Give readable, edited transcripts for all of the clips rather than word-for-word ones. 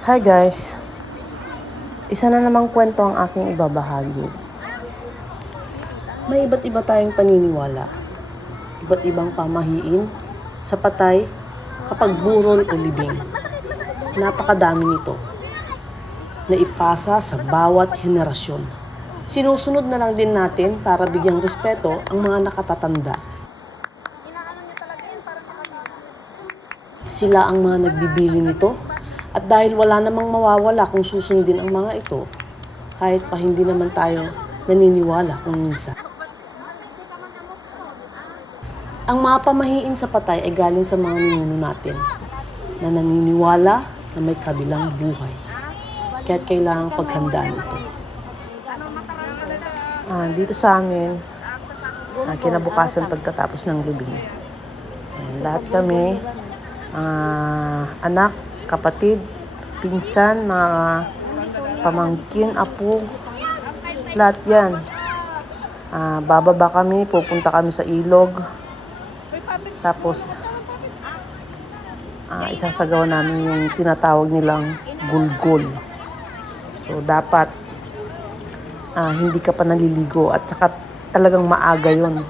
Hi guys! Isa na namang kwento ang aking ibabahagi. May iba't iba tayong paniniwala. Iba't ibang pamahiin sa patay kapag burol o libing. Napakadami nito na ipasa sa bawat henerasyon. Sinusunod na lang din natin para bigyang respeto ang mga nakatatanda. Sila ang mga nagbibili nito. At dahil wala namang mawawala kung susundin ang mga ito, kahit pa hindi naman tayo naniniwala kung minsan. Ang mga pamahiin sa patay ay galing sa mga ninuno natin na naniniwala na may kabilang buhay. Kaya't kailangang paghandaan ito. Dito sa amin, kinabukasan pagkatapos ng libing. Lahat kami, anak, kapatid, pinsan, mga pamangkin, apo, lahat yan. Bababa kami, pupunta kami sa ilog. Tapos, isasagawa namin yung tinatawag nilang gulgol. So, dapat hindi ka pa naliligo at saka talagang maaga yun.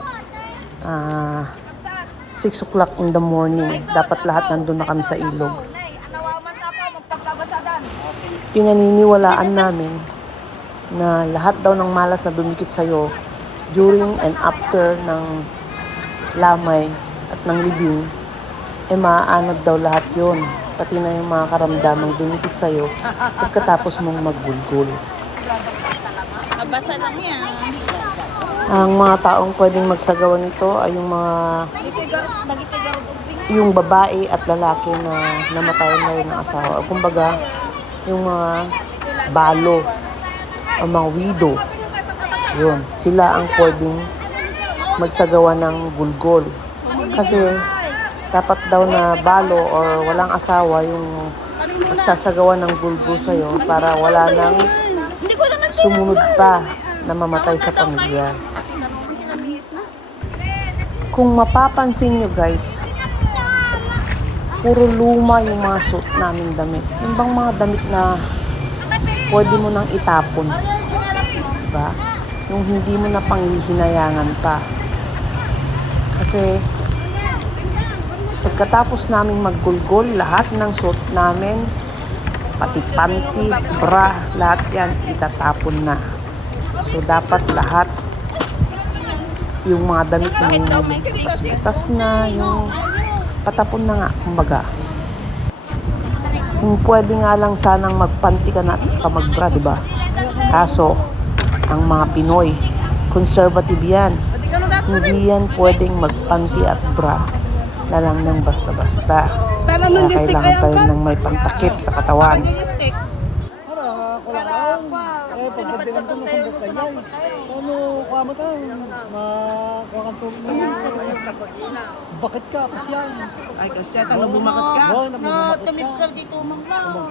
6 o'clock in the morning, dapat lahat nandun na kami sa ilog. Pinaniniwalaan namin na lahat daw ng malas na dumikit sa'yo during and after ng lamay at ng libing, maaanod daw lahat yon, pati na yung mga karamdamang dumikit sa'yo pagkatapos mong maggulgol. Mabasa lang yan. Ang mga taong pwedeng magsagawa nito ay yung babae at lalaki na namatay na rin ng asawa. Kumbaga, yung mga balo o mga widow, yun, sila ang pwedeng magsagawa ng gulgol. Kasi dapat daw na balo or walang asawa yung magsasagawa ng gulgol sa'yo para wala nang sumunod pa na mamatay sa pamilya. Kung mapapansin nyo guys, puro luma yung mga suot namin damit. Yung bang mga damit na pwede mo nang itapon. Diba? Yung hindi mo na panghihinayangan pa. Kasi pagkatapos namin maggulgol, lahat ng suot namin, pati panty, bra, lahat yan itatapon na. So dapat lahat yung mga damit mo yung butas na, yung patapon na nga, kumbaga. Kung pwede nga lang sanang magpanty ka na at saka magbra, diba? Kaso, ang mga Pinoy, conservative yan. Hindi yan pwedeng magpanty at bra na lang ng basta-basta. Kaya kailangan tayo ng may pantakip sa katawan. Pagdating ito masambot ka yan. Ano, kamo tayo, makakantong mo. Bakit ka, kasyan. Ay, kasi tanong bumakat ka. Tumigkal dito, manglaw.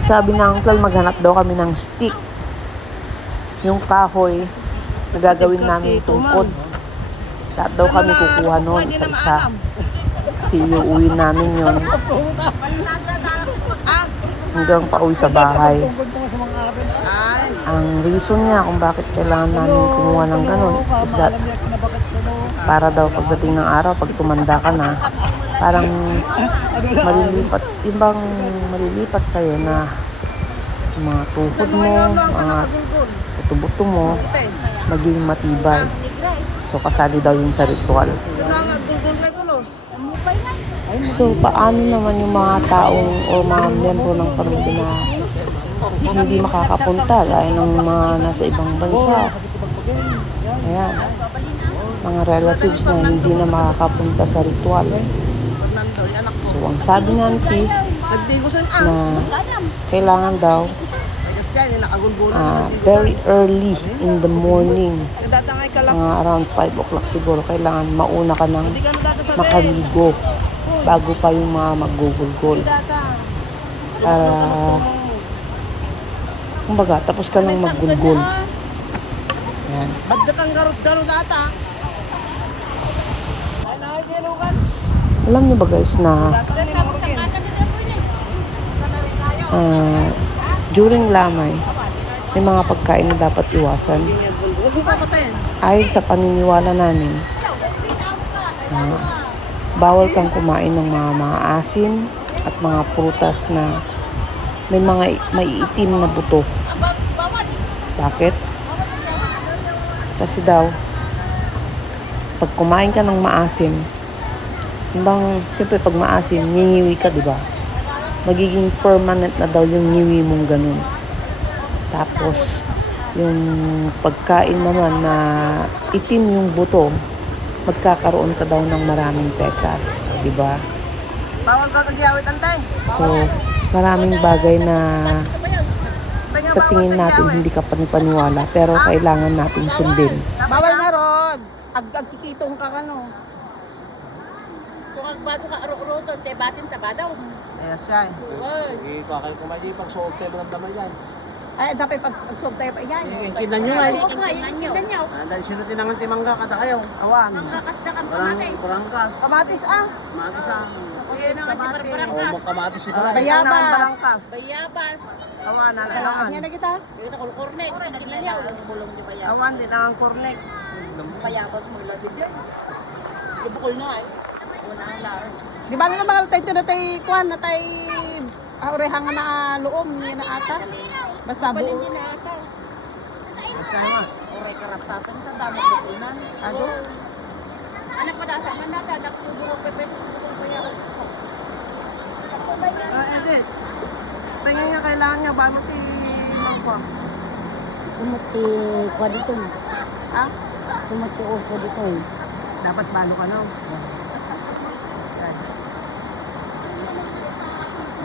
Sabi ng uncle, maghanap daw kami ng stick. Yung kahoy na gagawin namin tungkod. Lahat daw kami kukuha noon, isa-isa. Kasi iuuwi namin yun hanggang pauwi sa bahay. Ang reason niya kung bakit kailangan namin kumuha ng ganun is that para daw pagdating ng araw, pag tumanda ka na, parang malilipat, ibang malilipat sa'yo na mga tuhod mo, mga buto-buto mo, maging matibay. So, kasali daw yun sa ritual. So, paano naman yung mga taong o mga miyembro ng pamilya na hindi makakapunta gaya ng mga nasa ibang bansa? Ayan. Mga relatives na hindi na makakapunta sa ritual. So, ang sabi ng auntie na kailangan daw very early in the morning, around 5 o'clock siguro, kailangan mauna ka ng makaligo bago pa yung mga maggugulgol. Kumbaga, tapos ka lang maggulgol. Yan. Bagda kang garot-garot ata. Alam niyo ba guys na during lamay, may mga pagkain na dapat iwasan. Huwag mo papatayin. Ayon sa paniniwala namin, bawal kang kumain ng mga asin at mga prutas na may mga maiitim na buto. Bakit? Kasi daw, pag kumain ka ng maasim, siyempre pag maasim, ngingiwi ka, di ba? Magiging permanent na daw yung ngiwi mong ganun. Tapos, yung pagkain naman na itim yung buto, magkakaroon ka daw ng maraming pekas, di ba? Bawal ka kagiyawit antay. So, maraming bagay na sa tingin natin hindi ka panipaniwala, pero kailangan nating sundin. Bawal nga ron. Agkikitong ka kano. So kagbato ka aro-aro te batin taba daw. Yes, siya. Kakay kumain di pag sold tayo malamdaman yan. Ay, dapat pag-sob tayo pa yan. Kinan nyo ay. Kinan nyo. Dahil sino tinangan timangga kada kayo. Awan. Makakasdakan kamatis. Barangkas. Kamatis ah. Kamatis ang. Kuya na nga di barangkas. Magkamatis si Baray. Bayabas. Bayabas. Awan, alaan. Yan na kita. Ito kung kornek. Kinan nyo. Awan din ang kornek. Bayabas mo labid yan. Lubukol na ay. Di ba nga bakal tayo na tayo kuhan na tayo orehang na loom niya na ata. Basta buo. Basta nga. Oray karatatan sa dami bukunan. Ado. Anak pa dasa man nata. Nakuturo pepet. Edit. Tingnan nga kailangan niya ba ti magpa. Sumuti kwa dito. Ha? Sumuti uso dito. Dapat balo ka no.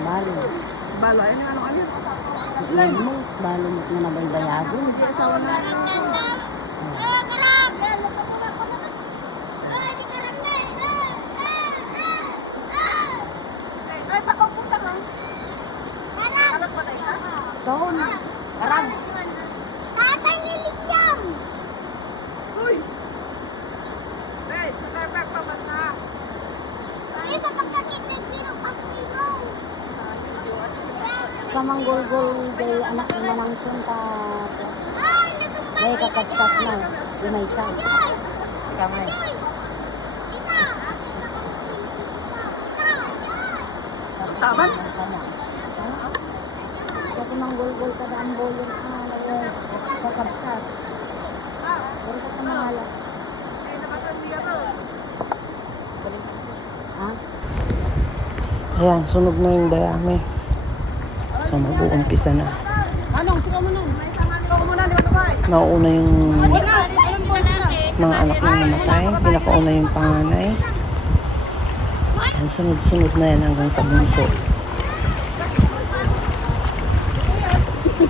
Balo. Balo ayun yung ano kanya. Balo. Balo mo na nabaybayagon. Hindi asawa na. Ay, pagkapunta ka. Anak pa tayo ka? Kahon. Arang. Tatay niligyan. Uy! Hey, sa kaya pa basa. Isa pagkakitid nilo pastilo. Kamanggol-gol day anak ni Manang Sunta. Day kakatsat na. Di may isa. Kamay. Tama? Kaya kamanggol-gol ka daan bolong kakatsat. Pero ka kamala. Ha? Ayan, sunog na yung dayami. So, mag-uumpisa na. Anong suka mo nun? Nauuna yung mga anak na namatay. Pinakauna yung panganay. Ayan, sunod-sunod na yan hanggang sa bunso.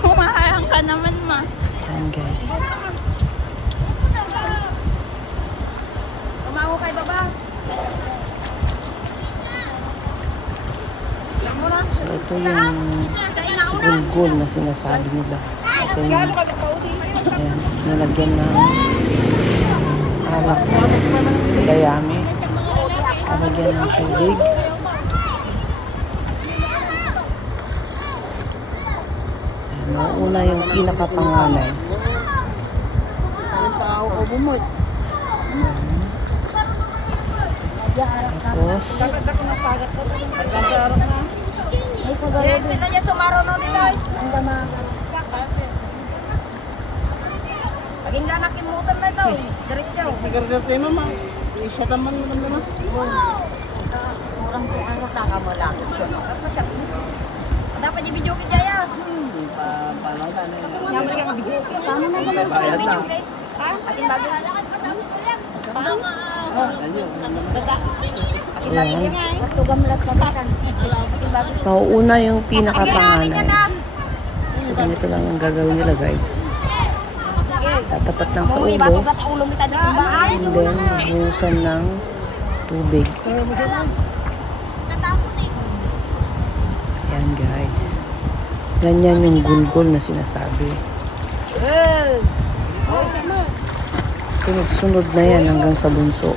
Humahayang ka naman, ma. Ayan, guys. Tumaho kay baba. So, ito yung gulgul na sinasabi nila. Ito yung, ayan, nilagyan ng alak na dayami. Nilagyan ng tubig. Ayan, nauuna yung pinakapanganay. Tapos, Yes, sila niya sumaro no nila. Pagin na nakimutan na daw. Diretso. Nagargar tayo mama. Isa taman mo naman. Murang kung ano nakamalakit siya. Tapos siya. Dapat yung video kay Jaya. Paano ka na yun? Nyamari ka video. Paano na ganun? Bayad lang. Ha? Ating bago. ayan, Tugamlat ka ba? nauuna yung pinakapanganay. So, ganito lang ang gagawin nila, guys. Tatapat lang sa ulo. Ulo mo tayo ng bahay. And then, buhusan ng tubig. Ayan, guys. Ganyan yung gulgul na sinasabi. Sunod-sunod na yan hanggang sa bunso.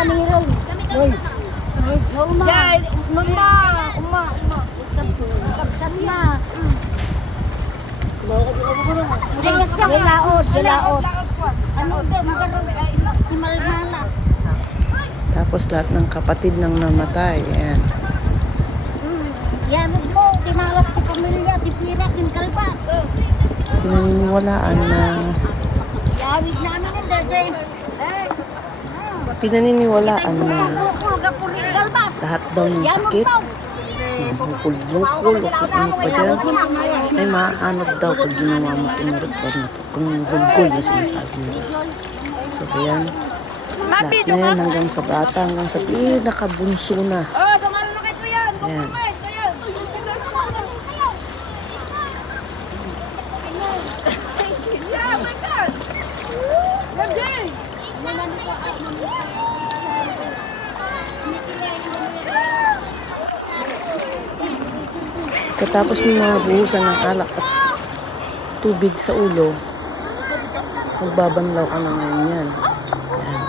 panirol. Uy. Norma. Yan, Norma. Uma. Kapsat na. Gilaod. Ano ba? Imalmala. Tapos lahat ng kapatid ng namatay. Ayan. Yan mo. Timalas ti pamilya. Ti pira. Kinkalpa. Pinaniniwalaan na Yawid namin yung dede. pinaniniwalaan na Gapuri galba. lahat daw ng sakit, bukol-bukol, o kung ano pa dyan, ay maanod daw pag ginawa mo tinurot ba na to, kung gulgol na sinasabi nila. So, ayan, lahat na yan hanggang sa bata, hanggang sa pinakabunso na. Oh, samahan na kayo yan. Ayan. Yeah, my God. Yay! Katapos may mga buhusan ng alak at tubig sa ulo, magbabanlaw ka na ngayon yan. Ayan.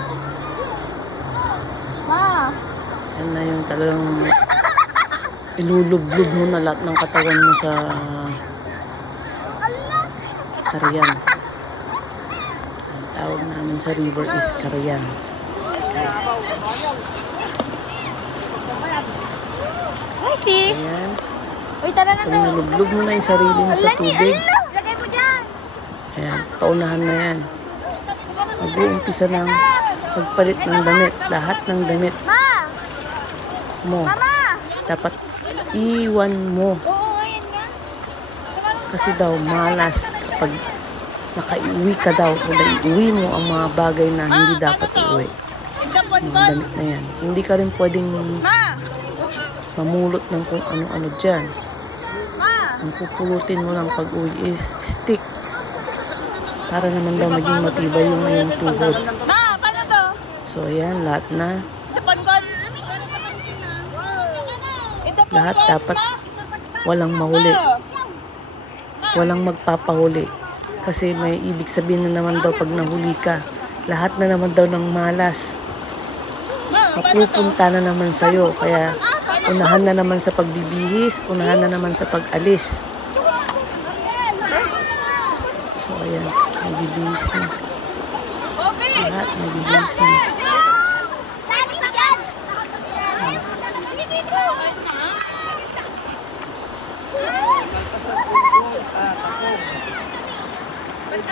Yan na yung talagang ilulublog mo na lahat ng katawan mo sa Karayan. Ang tawag namin sa river is Karayan. Guys. Hi, sis. Ayan. Uy, tara na Pag nalublog mo na yung sarili mo sa tubig, Lagay mo dyan. ayan, paunahan na yan. Mag-uumpisa ng pagpalit ng damit. Lahat ng damit Ma! mo, dapat iwan mo. Oo, ngayon nga. Kasi daw, malas kapag nakaiuwi ka daw o naiuwi mo ang mga bagay na hindi dapat iuwi. Mga damit na yan. Hindi ka rin pwedeng mamulot ng kung ano-ano dyan. Ang pupulutin mo lang pag-uwi is stick. Para naman daw maging matibay yung iyong tuhod. Ma, paano to? So, ayan, lahat na. Panggol. Lahat dapat walang mahuli. Walang magpapahuli. Kasi may ibig sabihin na naman daw pag nahuli ka, lahat na naman daw ng malas mapupunta na naman sa'yo. Kaya unahan na naman sa pagbibihis, unahan na naman sa pag-alis. So ayan, nagbibihis na. Lahat nagbibihis na.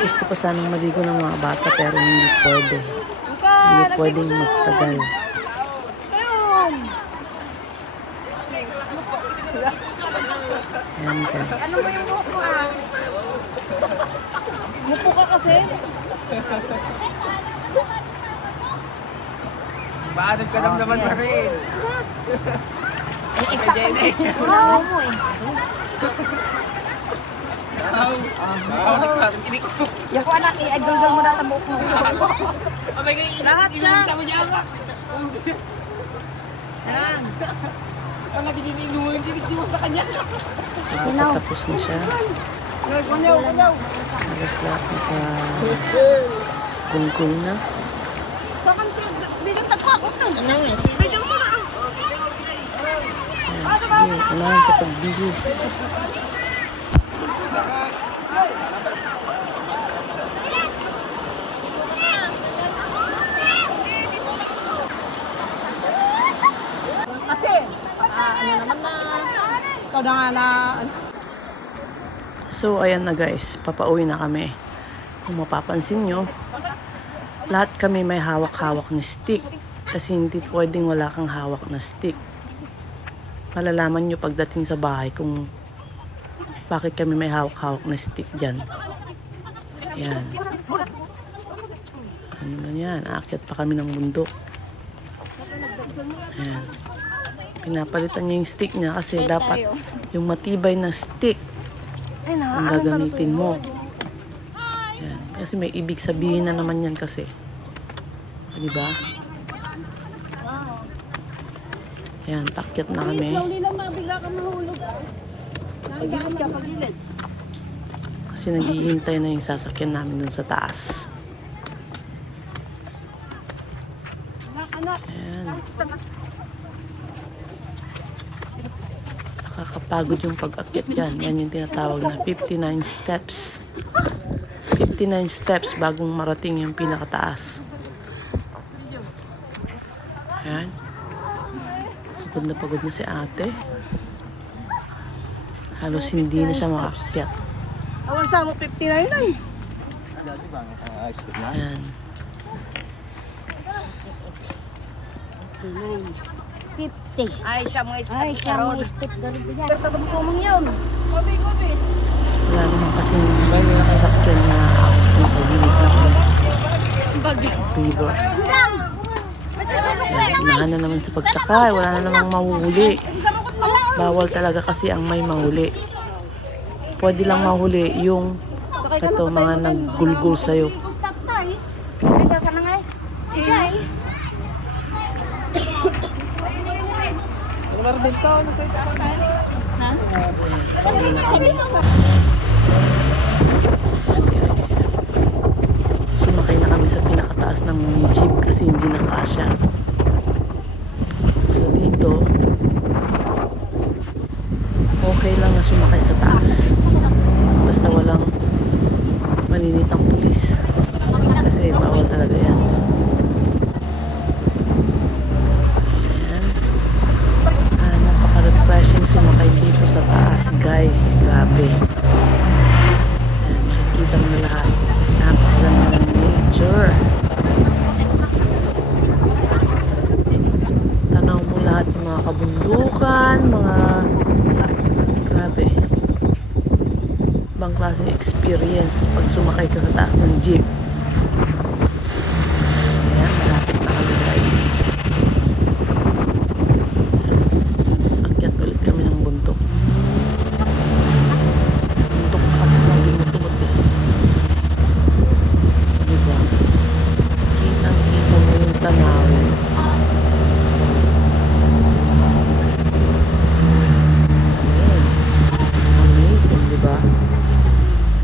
Gusto pa sanang maligo ng mga bata pero hindi pwede. Hindi pwedeng magtagal. Ayan guys. Mupo ka kasi. Paano ka naman pa rin? Yaku anak, i-agulgal mo na ang buhok mo. Lahat siya. Yan. So patapos na siya. Halos lahat naka-gulgul na. Bakan siya, bilang nagkakot na. Bilang mo na. Ayan, sige, unahan sa pagbihis. Kasi, ano naman na, ikaw na nga na, So, ayan na guys, papauwi na kami. Kung mapapansin nyo, lahat kami may hawak-hawak na stick. Kasi hindi pwedeng wala kang hawak na stick. Malalaman nyo pagdating sa bahay kung bakit kami may hawak-hawak na stick dyan. Ayan. Ano na yan, aakyat pa kami ng bundok. Ayan. Pinapalitan niya yung stick niya kasi dapat yung matibay na stick ang gagamitin mo. Yan. Kasi may ibig sabihin na naman yan kasi. Di ba? Yan, pakyat na kami. Kasi naghihintay na yung sasakyan namin dun sa taas. Ayan. Nakakapagod yung pag-akyat dyan. Yan yung tinatawag na 59 steps. 59 steps bagong marating yung pinakataas. Ayan. Pagod na si ate. Halos hindi na siya makakakyat. Awan sa mo 59 ay. Ayan. 50. Ay, siya mga Ay, siya mga step galing biya. Tatapos ko mong yun. Wala naman kasing sasakyan na kung sa gilid ng river. Ayan, unahan na naman sa pagsakay. Wala na namang mahuli. Bawal talaga kasi ang may mahuli. Pwede lang mahuli yung ito, mga naggulgul sa'yo. Stop tayo. Dito sa nangay. Okay. Pauwi na kami. Ayan guys. Sumakay na kami sa pinakataas ng jeep kasi hindi nakasya. So dito, okay lang na sumakay sa taas. Basta walang maninitang pulis. Kasi bawal talaga yan. So ayan. Napaka-refreshing sumakay dito sa taas guys. Grabe. Ayan, makikita mo na lahat. Napakaganda ng nature. Tanaw mo lahat yung mga kabundukan, mga grabe. Ibang klaseng experience pag sumakay ka sa taas ng jeep. Ayan, malapit na kami guys. Akyat ulit kami ng bundok. Bundok kasi kung binutubot eh. Diba? Kitang-kita mo yung tanawin. Ayan. Amazing, diba?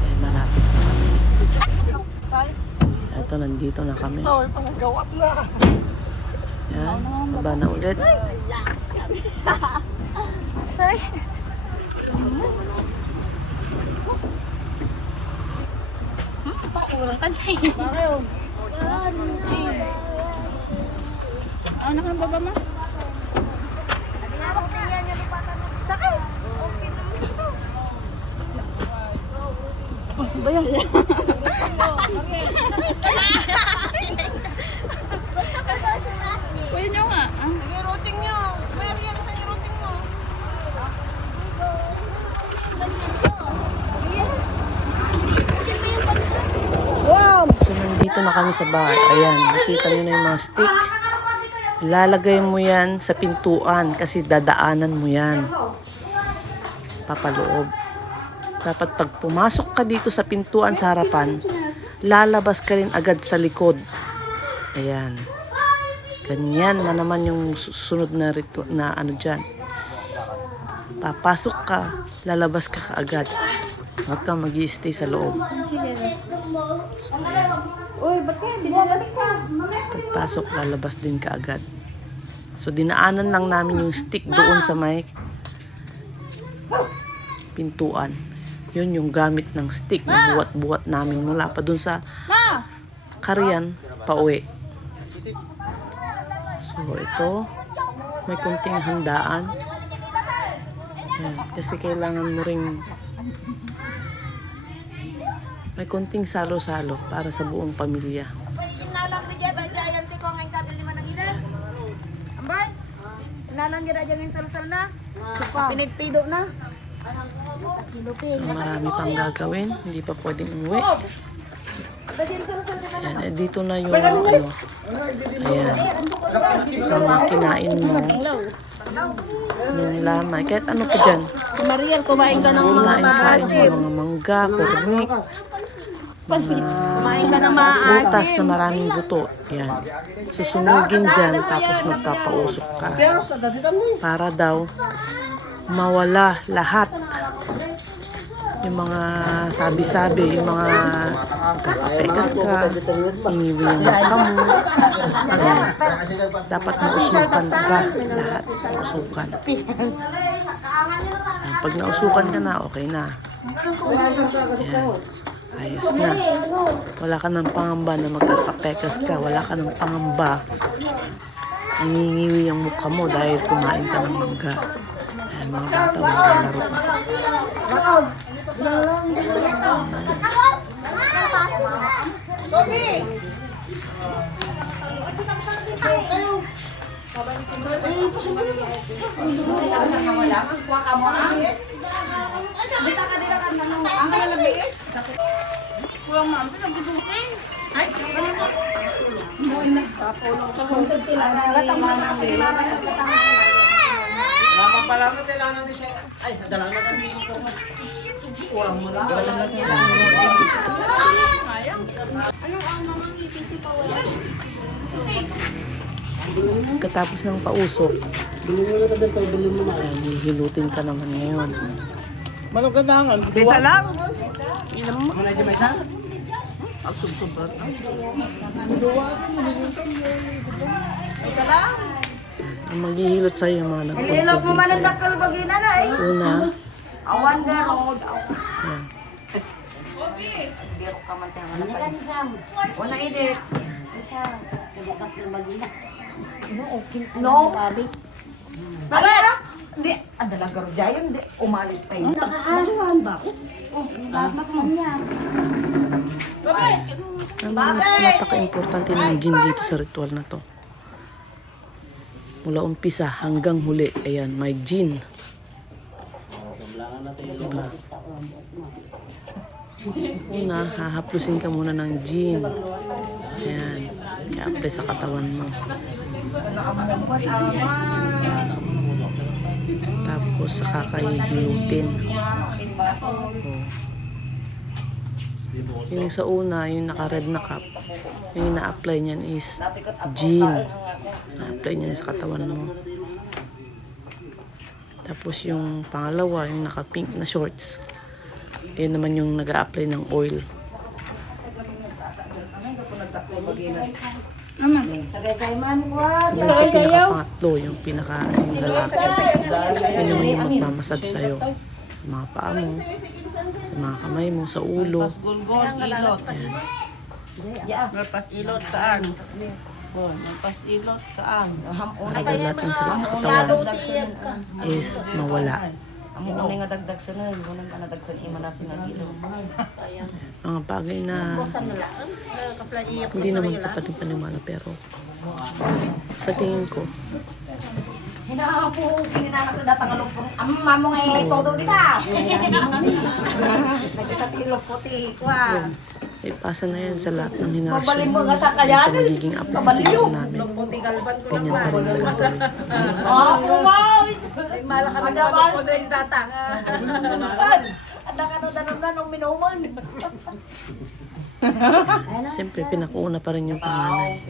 Eh, malapit na kami. Ito, nandito na kami. Yan, baba na ulit. Anak ng baba mo? Kuya nyo nga. Nag-routing nyo. Meron yan sa routing mo. So, nandito na kami sa bahay. Ayan, nakita nyo na yung mga stick. Lalagay mo yan sa pintuan kasi dadaanan mo yan. Papaloob. Dapat pag pumasok ka dito sa pintuan sa harapan, lalabas ka rin agad sa likod. Ayan. Ganyan na naman yung susunod na na ano dyan. Papasok ka, lalabas ka kaagad. Huwag kang mag-i-stay sa loob. Pagpasok, lalabas din kaagad. So, dinaanan lang namin yung stick doon sa may pintuan. Yun yung gamit ng stick na buwat-buwat namin mula pa doon sa Karian, pauwi. So, ito, may kunting handaan. Yan, kasi kailangan mo ring may kunting salo-salo para sa buong pamilya. Ambay? Nalang gira dyan yung sal-sal na. Pinitpido na. So, marami pang gagawin. Hindi pa pwedeng umuwi. Ayan, eh, dito na yung ano. Ayan. So, kinain mo yung lamay. Kahit ano pa dyan. Mariel, kumain ka ng Kinain mo mga mangga, kurnik, Kumain ka ng butas na maraming buto. Yan. Susunugin dyan, tapos magpapausok ka. Para daw mawala lahat yung mga sabi-sabi, yung mga kakapekas ka, iniwi yung mukha mo. Dapat nausukan ka lahat. Nausukan. Pag nausukan ka na, okay na. Ayan. Ayos na. Wala ka ng pangamba na magkakapekas ka. Wala ka ng pangamba. Nangingiwi ang mukha mo dahil kumain ka ng mangga. Ayan, mga bata, maglalaro pa. Wala pala na kailangan din siya. Ay, dala na kami. Kulang mo lang. Katapos ng pausok, ayan, hihilutin ka naman ngayon. Manugandangan. Bisa lang! Muna dyan may isa? Ang maghihilot sa'yo yung mga nagpapagod sa'yo. Una, ayan. No. Hindi, ang dalagaro dyan, hindi, umalis pa yun. Nakakasuhan ba ako? Ang napaka-importante ng gin dito sa ritual na to. Mula umpisa hanggang huli, ayan, may gin. Diba? Una, hahaplusin ka muna ng gin. Ayan, i-apply sa katawan mo. Tapos, saka kahihilutin. Yung sa una, yung naka-red na cup, yung ina-apply niyan is gin. Na-apply niyan sa katawan mo. Tapos yung pangalawa, yung naka-pink na shorts, yun naman yung nag-a-apply ng oil. Hanggang sa pinaka-pangatlo, yung lalaki. Yun naman yung magmamasad sa'yo. Sa mga paa mo, sa mga kamay mo, sa ulo. Gulgol, ilot. Ayan. Ilot saan? Ilot saan? Para lahat ng sakit sa katawan is mawala. Ang unang nga dagdag sa nun, unang ka nadagsan ima natin ang ilo. Mga bagay na hindi naman kapaniwala pero sa tingin ko Hinahapo, sininanak na datang alok po. Ang mamong ay todo din na. Nagkatatilok po ti kwa. ipasa na yan sa lahat ng henerasyon. Mabalin mo nga sa Sa kayanan. magiging aplikasyon po namin. Ganyan pa rin ang gagawin. Ah, kumawin. Malakang naman ko na yung tatanga. Adang ano danon nung minuman. Siyempre, pinakuuna pa rin yung panganay.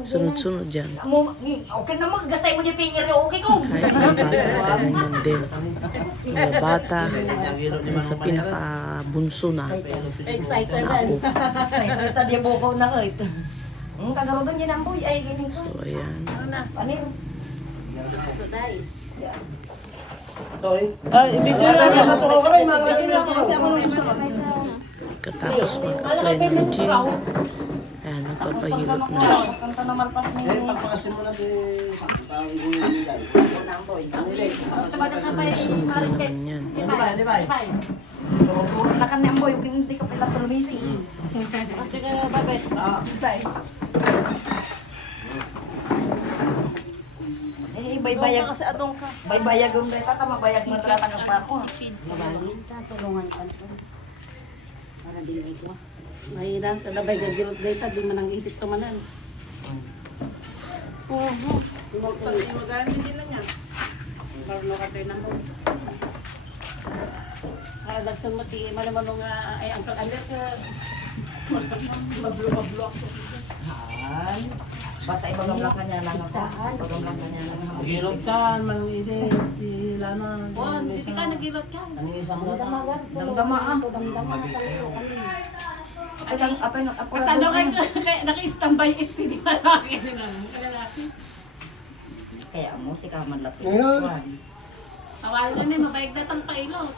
Sunod-sunod yan. Okay naman, gastay mo niya pingir yung okay ko. Kahit mga bata, ganyan din. Mga bata, yung sa pinaka-bunso na, Excited na apo. Ito di bukaw na ko ito. Ang kagaro doon yan ang boy, ay ganyan ko. So, ayan. Ano yun? Katapos mag-apply ng gin, ayan, magpapahilot na. Santa naman pas ni Sunod-sunod na naman yan. nakan ni ang boy, hindi ka pala tulumisi. Baybayag kasi adong ka. Baybayag ang data ka mabayag man sa tanggap pa ako. Mabalin ka, tulungan ka. Para din ito. Mahirang kadabay gagilot data, di man ang isip tumanan. Magaling din na niya. Marno ka tayo ng boss. Dagsan mo ti malaman nga ay ang kag-ander ka. Mablo ako. Basta ibagamlang ka niya lang ako. Ibagamlang ka niya lang ako. Gilog ka, maningidin, sila na. Juan, piti ka, nagilot ka. Ano yung isang bata? Damdama ah. Basta ano kay naki-standby ST di ba laki lalaki. Kaya musika man lapit. Awal na ni mabayag datang pailot.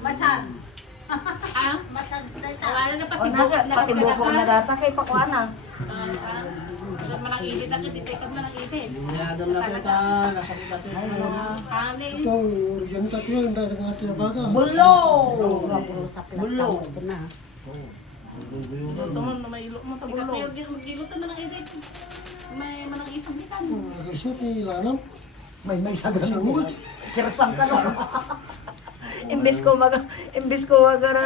Masan. Ah? Awal na Pati buko na data kay Pakuana. Manang edit ako, dito ka manang edit. Niladam na po ka, nasakit na po yung mga... Ani. Bulo! Bulo. Tumon na may ilo mo tabulo. Ikaw yung magilot na manang edit. May manang isang bitan. May sagang mo. Kirsang ka lang. Imbis ko na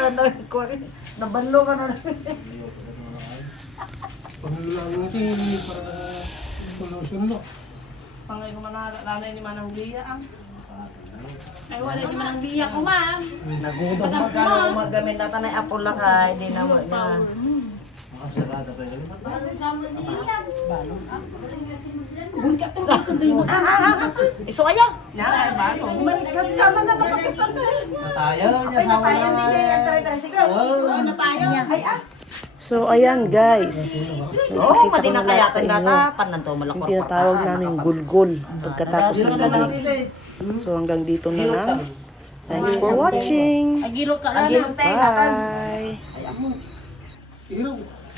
nabanlo ka na. Pangay ko nanay ni Manang Lia ang. Ay wala di manang biya ko ma'am. Nagudong magkano magamit na tanay apol la kay di na na. Makasarada pa yun. Iso aya. Na, ay balo. Kama na napakistan ka rin. Natayo niya sa Tayo wala. din try sige. Oo na tayo. So, ayan guys. Oh, Nakikita pati ko na na kaya lahat sa inyo. tanda na to malakor Yung tinatawag namin gulgol pagkatapos ng gabi. Nakita So, hanggang dito na lang. Thanks for watching. Agilot ka lang. Agilot tayo natan. Bye.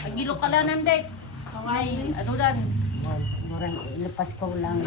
Agilot ka lang ng dek. Okay, ano dan? Murang ilupas ko lang.